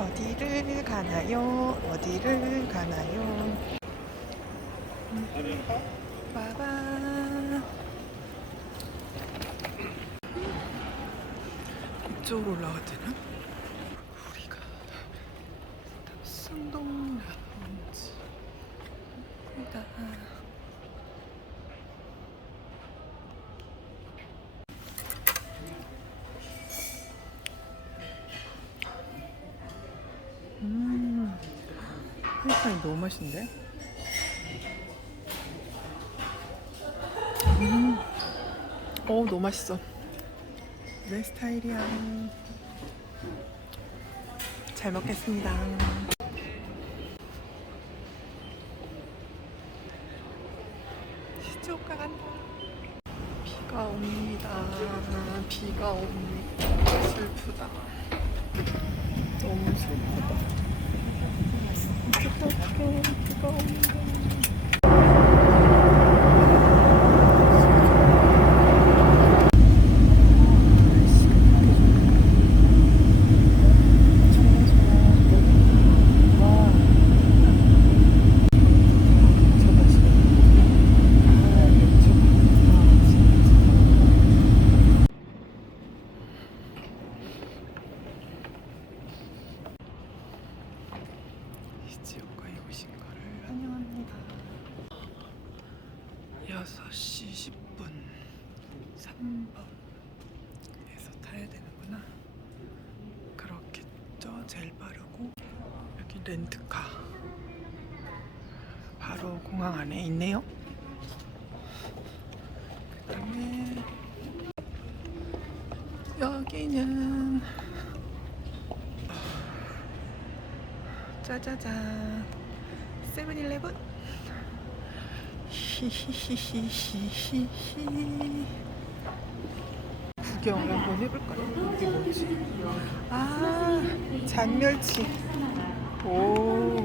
어디를 가나요? 어디를 가나요? 빠바. 이쪽으로 올라가야 되나? 우리가 탑승동 라운지. 이다. 음, 헬파이 너무 맛있는데? 음, 어 너무 맛있어. 내 스타일이야. 잘 먹겠습니다. 시조가 간다. 비가 옵니다. 비가 옵니다. 슬프다. 너무 슬프다. 어떡해, 비가 온다. 이지옥가에 오신 거를 환영합니다. 6시 10분 3번에서 타야 되는구나. 그렇겠죠. 제일 빠르고 여기 렌트카. 바로 공항 안에 있네요. 그 다음에 여기는 짜자잔. 세븐일레븐? 히히히히히히 구경을 한번 해볼까요? 아 잔멸치 오.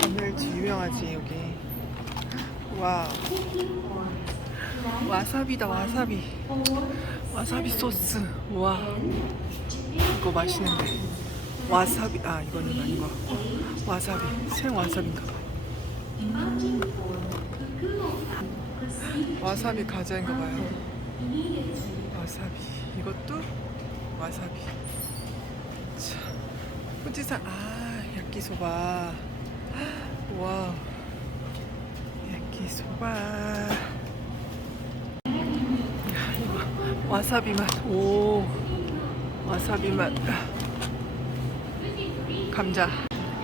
잔멸치 유명하지 여기. 와 와사비다 와사비. 와사비 소스. 와. 이거 맛있는데. 와사비 아 이거는 같고. 와사비. 생 와사비인가 봐. 음. 와사비 과자인가 봐요. 와사비. 이것도 와사비. 자 후지산 아 야끼소바. 와 야끼소바. 와사비 맛오. 와사비 맛. 감자.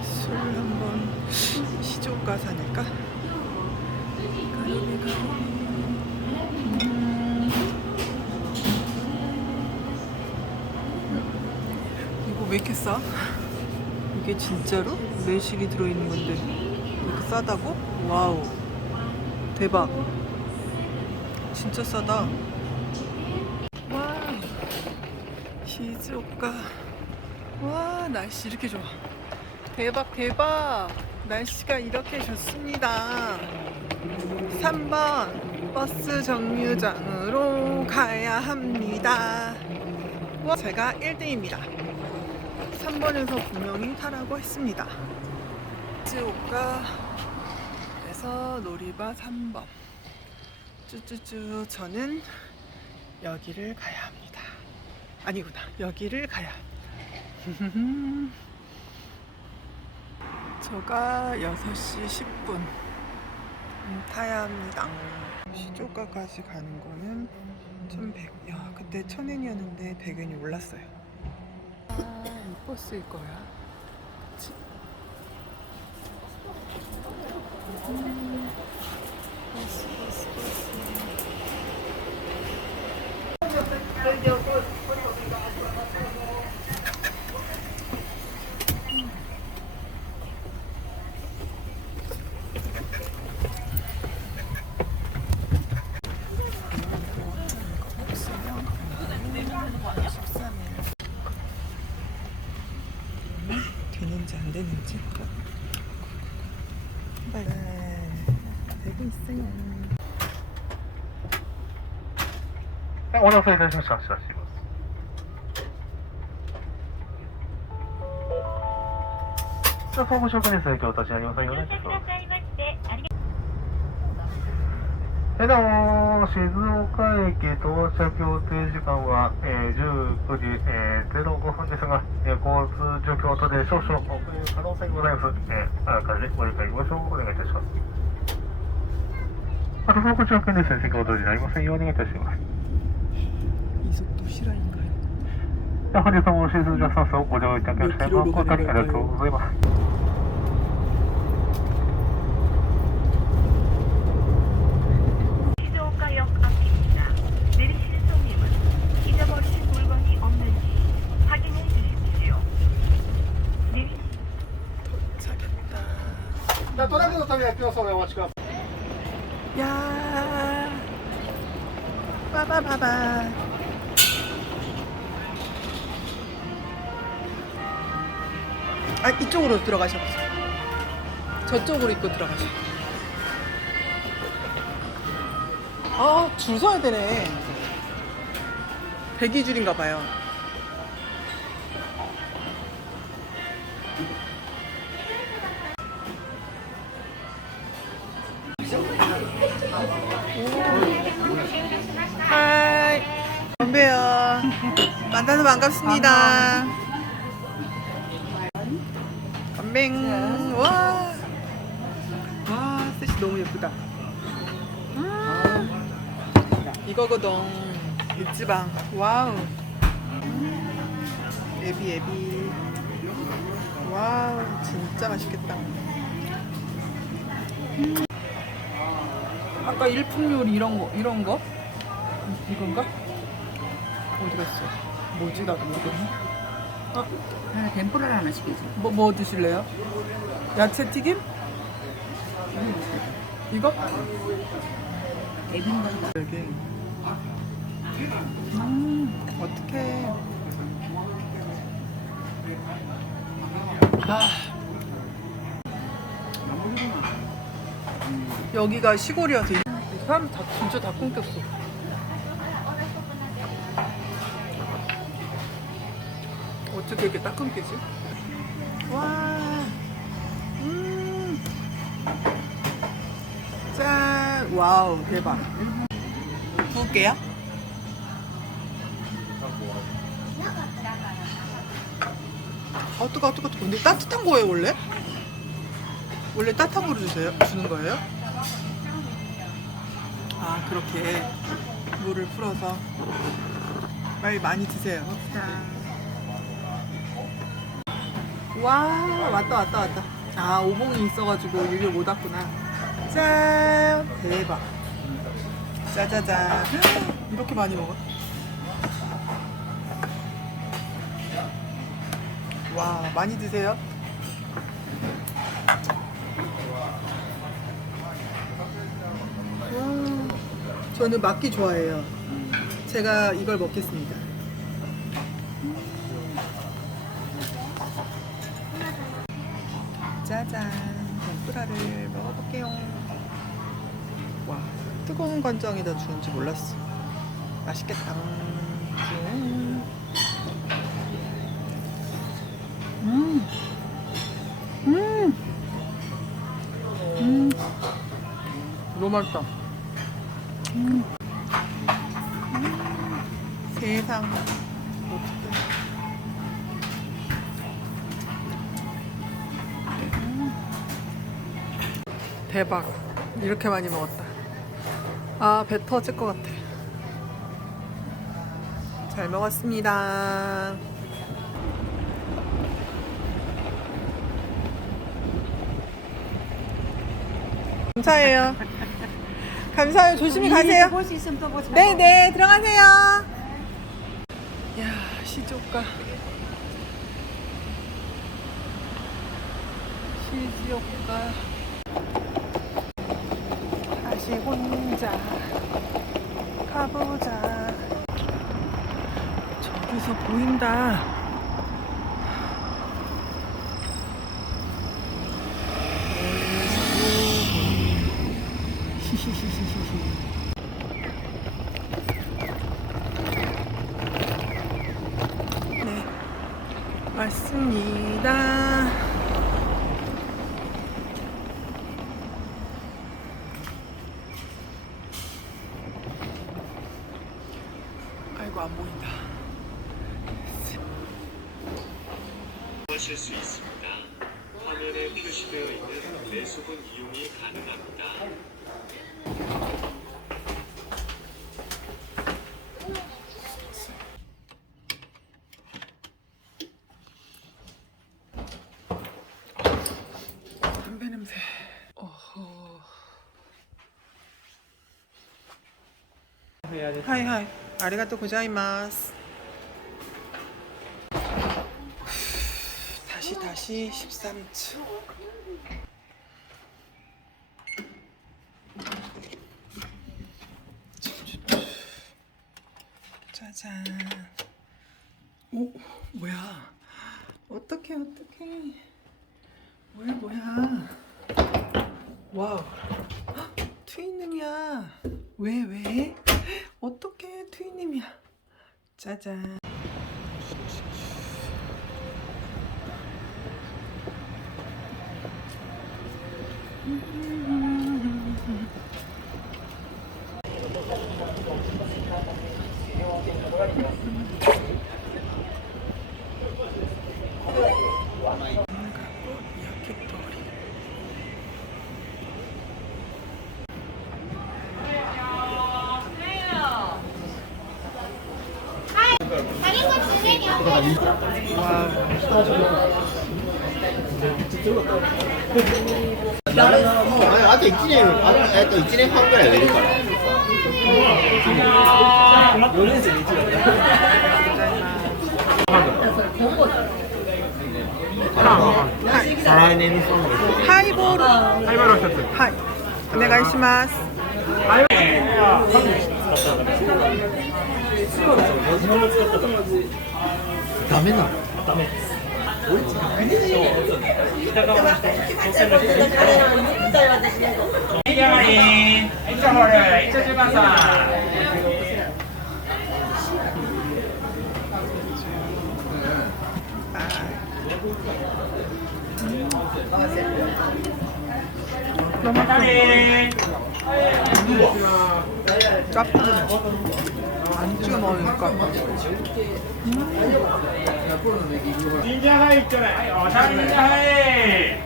술 한번 시조가 사니까? 가로비 가로비 왜 이렇게 싸? 이게 진짜로? 매실이 들어있는 건데 이렇게 싸다고? 와우. 대박. 진짜 싸다. 와. 시즈오카. 와 날씨 이렇게 좋아. 대박 대박. 날씨가 이렇게 좋습니다. 3번 버스 정류장으로 가야 합니다. 와, 제가 1등입니다 3번에서 분명히 타라고 했습니다 즈오카에서 놀이바 3번 쭈쭈쭈 저는 여기를 가야 합니다 아니구나 여기를 가야 저가 6시 10분 음, 타야 합니다. 시조가까지 가는 거는 1100. 야, 그때 1000엔이었는데 100엔이 올랐어요. 아, 이 버스일 거야. 그치? 음, 버스, 버스, 버스. お寄せいたしました。総務職員請今日立ち上げませんよね。えどうも、静岡駅到着予定時間は、えー、19時、えー、05分です。が、えー、交通状況等で少々遅れる可能性がございます。えー、あらかじめご理解ご承承お願いいたします。あと、総合証券です。ね、先ほどになりませんようお願いいたします。 실화인가요? やはりそのシーズンジャスタスをご乗車いただきまして誠にありがとうございます。 시즈오카역 앞입니다. 내리시는 손님은 잊어버리신 물건이 없는지 확인해 주십시오. 내리... 도착했다 じゃあトラックの旅は今日それお待ちください。 야 빠바바바 아 이쪽으로 들어가셔보세요. 저쪽으로 입고 들어가셔. 아줄 서야 되네. 대기줄인가 봐요. 하이. 건배요 만나서 반갑습니다. 건 뱅 와. 와 셋이 너무 예쁘다 음. 이거거든 육지방 와우 음. 예비 예비 와우 진짜 맛있겠다 음. 아까 일품 요리 이런 거 이런 거 이- 이건가? 어디 갔어? 뭐지 나도 모르겠네. 하나 덴푸라를 하나 시키지. 뭐, 뭐 드실래요? 야채 튀김? 이거? 에빈 건가? 여기. 음, 어떡해. 아. 여기가 시골이어서 이 사람 다 진짜 다 끊겼어. 어떻게 이렇게 딱 끊기지? 와, 음, 짠, 와우, 대박. 구울게요. 아, 뜨거, 뜨거, 뜨거. 근데 따뜻한 거예요, 원래? 원래 따뜻한 거로 주세요? 주는 거예요? 아, 그렇게 물을 풀어서 빨리 많이 드세요. 와, 왔다, 왔다, 왔다. 아, 오봉이 있어가지고 유료 못 왔구나. 짠! 대박. 짜자잔. 이렇게 많이 먹어? 와, 많이 드세요. 와, 저는 막기 좋아해요. 제가 이걸 먹겠습니다. 짜잔, 덴푸라를 먹어볼게요. 와, 뜨거운 간장에다 주는지 몰랐어. 맛있겠다. 음. 음. 음. 음. 너무 맛있다. 음. 음. 세상. 대박. 이렇게 많이 먹었다. 아, 배 터질 것 같아. 잘 먹었습니다. 감사해요. 감사해요. 조심히 가세요. 볼수 있으면 또 보자. 네네, 들어가세요. 야, 시조가. 시지오가. 다시 혼자 가보자. 저기서 보인다. 히히히히히. 네, 맞습니다. 이거 안 보인다. 하실 수 있습니다. 화면에 표시되어 있는 매수분 이용이 가능합니다. 담배 냄새. 어허. 하이 하이. 아리가또 고자이마스. 다시 다시 13층. 짜잔. 오, 뭐야? 어떡해, 어떡해. 뭐야 뭐야 와우 헉, 트윈님이야 왜 왜? 어떻게 트윈님이야? 짜잔 えっ、と、1年半ぐらいはいるから。ハイボール。ハイボールつ。はい。お願いします。ハイボール。ダメなの。ダメです。俺。っ。1마리 1.5를 1.7만사 짭짤해 안주가 넣으니까 진짜 하이 있잖 아. 어, 진짜 하 이.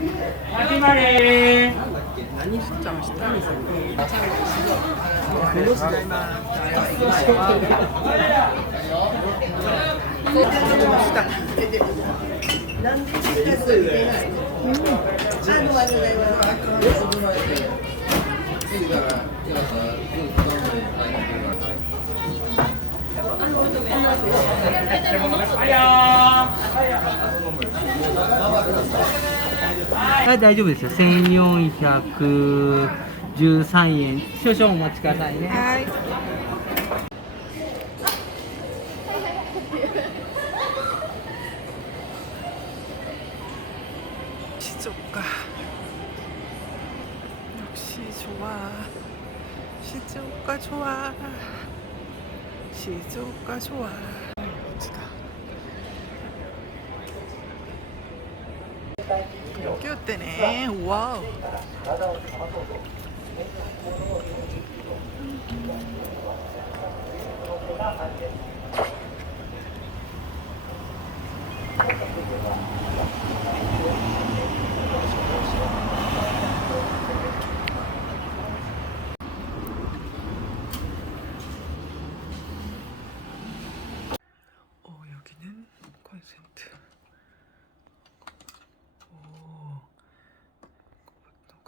하지 말 해. 何しちゃんしたんですよね。この時代は。なんでしたか、それで。うん。あの、あれだよ。あやー。はい、大丈夫ですよ。1413円。少々お待ちくださいね。 하이 시조가 역시 좋아 시조가 좋아 시조가 좋아 여기였대네. 와우 어 여기는 콘센트 오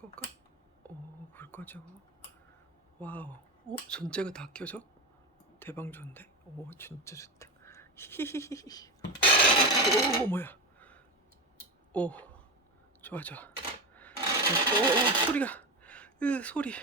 꺼볼까? 오불 꺼져 와우. 어 전체가 다 켜져? 대박 좋은데? 오 진짜 좋다. 히히히히. 오 뭐야? 오 좋아 좋아. 오, 오 소리가. 으 소리